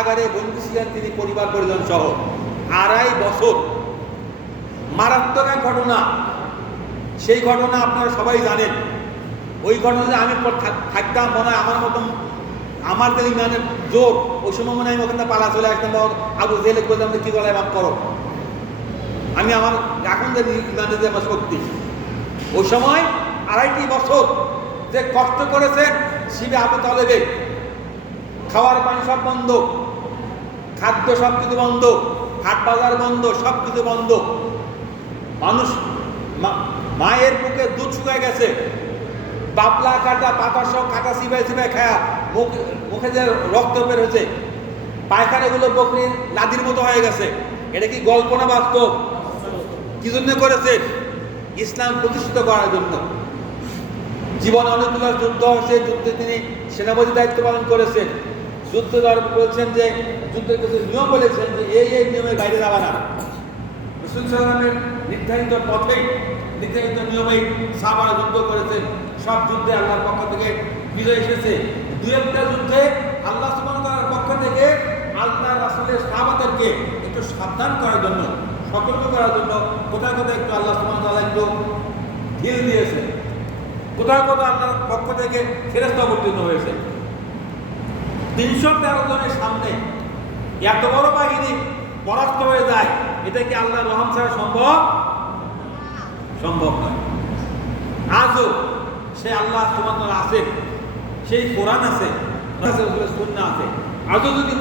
কারাগারে বন্দী ছিলেন তিনি পরিবার পরিজন সহ। আড়াই বছর মারাত্মক এক ঘটনা। সেই ঘটনা আপনারা সবাই জানেন। ওই ঘটনাতে আমি থাকতাম মনে হয় আমার মতন আমার যে মানে জোর, ওই সময় মনে হয় আমি ওখানে পালা চলে আসতাম বা আবু জেলে বলতাম যে, কী বলে মাফ করো? আমি আমার এখন যে ইমানে যে আমার শক্তি। ওই সময় আড়াইটি বছর যে কষ্ট করেছেন শিবে আবু তালেবে খাওয়ার পানি সব বন্ধ। খাদ্য সব কিছু বন্ধ হাট বাজার বন্ধ সব কিছু বন্ধ। মানুষ মায়ের বুকে দুধ শুকায় গেছে। বাবলা কাটা পাতা সব কাটা সিবাই সিবাই খায়া মুখ মুখে যে রক্ত বের হয়েছে, পায়খানাগুলো বকরির লাদির মতো হয়ে গেছে। এটা কি গল্প না বাস্তব? কি জন্য করেছে? ইসলাম প্রতিষ্ঠিত করার জন্য। জীবন অনেকগুলো যুদ্ধ হয়েছে, যুদ্ধে তিনি সেনাপতি দায়িত্ব পালন করেছেন। যুদ্ধ বলছেন যে, যুদ্ধের কিছু নিয়ম বলেছেন যে, এই এই নিয়মের বাইরে যাওয়া না। রসুল সাল্লামের নির্ধারিত পথেই, নির্ধারিত নিয়মেই সাহাবারা যুদ্ধ করেছেন। সব যুদ্ধে আল্লাহর পক্ষ থেকে বিজয় এসেছে। দু একটা যুদ্ধে আল্লাহ সুবহানাহু পক্ষ থেকে আল্লাহ রাসূলের সাহাবাদেরকে একটু সাবধান করার জন্য, সতর্ক করার জন্য কোথায় কোথায় একটু আল্লাহ সুবহানাহু তাআলা একটু ঢিল দিয়েছে কোথাও কোথাও আল্লাহর পক্ষ থেকে ফেরস্তা অবতীর্ণ হয়েছে তিনশো তেরো জনের সামনে। এত বড় বাহিনী পরাস্ত হয়ে যায়, এটা কি আল্লাহ রহম ছাড়া সম্ভব? সম্ভব নয়। আজও সে আল্লাহ তোমার আছে, সেই কোরআন আছে আছে। আজও যদি